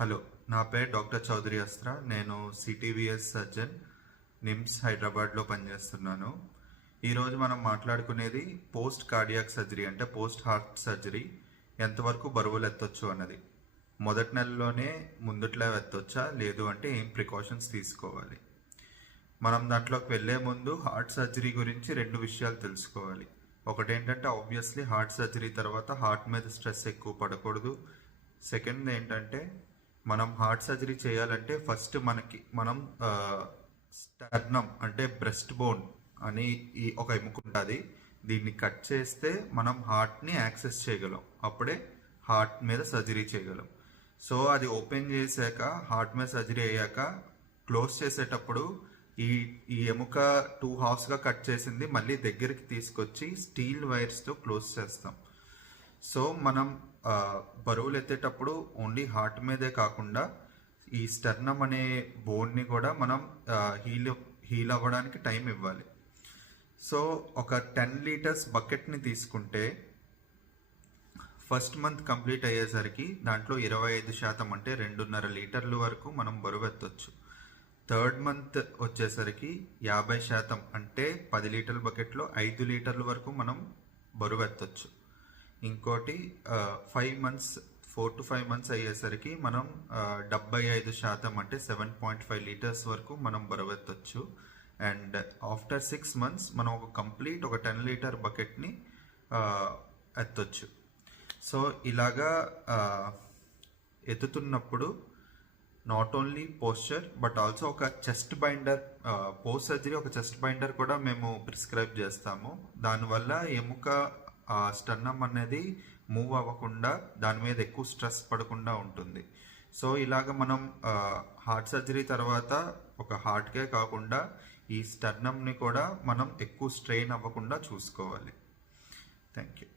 Hello, నా పేరు doctor Chowdary Astra. నేను సిటీవీఎస్ సర్జన్, నిమ్స్ హైదరాబాద్లో పనిచేస్తున్నాను. ఈరోజు మనం మాట్లాడుకునేది పోస్ట్ కార్డియాక్ సర్జరీ, అంటే పోస్ట్ హార్ట్ సర్జరీ ఎంతవరకు బరువులు ఎత్తొచ్చు అన్నది. మొదటి నెలలోనే ముందుట్లా ఎత్తొచ్చా, లేదు అంటే ఏం ప్రికాషన్స్ తీసుకోవాలి. మనం దాంట్లోకి వెళ్ళే ముందు హార్ట్ సర్జరీ గురించి రెండు విషయాలు తెలుసుకోవాలి. ఒకటేంటంటే ఆబ్వియస్లీ హార్ట్ సర్జరీ తర్వాత హార్ట్ మీద స్ట్రెస్ ఎక్కువ పడకూడదు. సెకండ్ ఏంటంటే మనం హార్ట్ సర్జరీ చేయాలంటే ఫస్ట్ మనం స్టర్నమ్ అంటే బ్రెస్ట్ బోన్ అని ఒక ఎముక ఉంటుంది. దీన్ని కట్ చేస్తే మనం హార్ట్ని యాక్సెస్ చేయగలం, అప్పుడే హార్ట్ మీద సర్జరీ చేయగలం. సో అది ఓపెన్ చేశాక, హార్ట్ మీద సర్జరీ అయ్యాక క్లోజ్ చేసేటప్పుడు ఈ ఎముక 2 హాఫ్స్గా కట్ చేసింది మళ్ళీ దగ్గరికి తీసుకొచ్చి స్టీల్ వైర్స్తో క్లోజ్ చేస్తాం. సో మనం బరువులు ఎత్తేటప్పుడు ఓన్లీ హార్ట్ మీదే కాకుండా ఈ స్టర్నమ్ అనే బోన్ని కూడా మనం హీల్ అవ్వడానికి టైం ఇవ్వాలి. సో ఒక 10 లీటర్స్ బకెట్ని తీసుకుంటే ఫస్ట్ మంత్ కంప్లీట్ అయ్యేసరికి దాంట్లో 25% అంటే 2.5 లీటర్ల వరకు మనం బరువు ఎత్తొచ్చు. థర్డ్ మంత్ వచ్చేసరికి 50% అంటే 10 లీటర్ల బకెట్లో 5 లీటర్ల వరకు మనం బరువు ఎత్తొచ్చు. ఇంకోటి 4 to 5 మంత్స్ అయ్యేసరికి మనం 75% అంటే 7.5 లీటర్స్ వరకు మనం బరువెత్తొచ్చు. అండ్ ఆఫ్టర్ 6 మంత్స్ మనం ఒక 10 లీటర్ బకెట్ని ఎత్తొచ్చు. సో ఇలాగా ఎత్తుతున్నప్పుడు not only posture but also ఒక చెస్ట్ బైండర్, పోస్ట్ సర్జరీ ఒక చెస్ట్ బైండర్ కూడా మేము ప్రిస్క్రైబ్ చేస్తాము. దానివల్ల ఎముక స్టర్నమ్ అనేది మూవ్ అవ్వకుండా, దాని మీద ఎక్కువ స్ట్రెస్ పడకుండా ఉంటుంది. సో ఇలాగ మనం హార్ట్ సర్జరీ తర్వాత ఒక హార్ట్కే కాకుండా ఈ స్టర్నమ్ని కూడా మనం ఎక్కువ స్ట్రెయిన్ అవ్వకుండా చూసుకోవాలి. Thank you.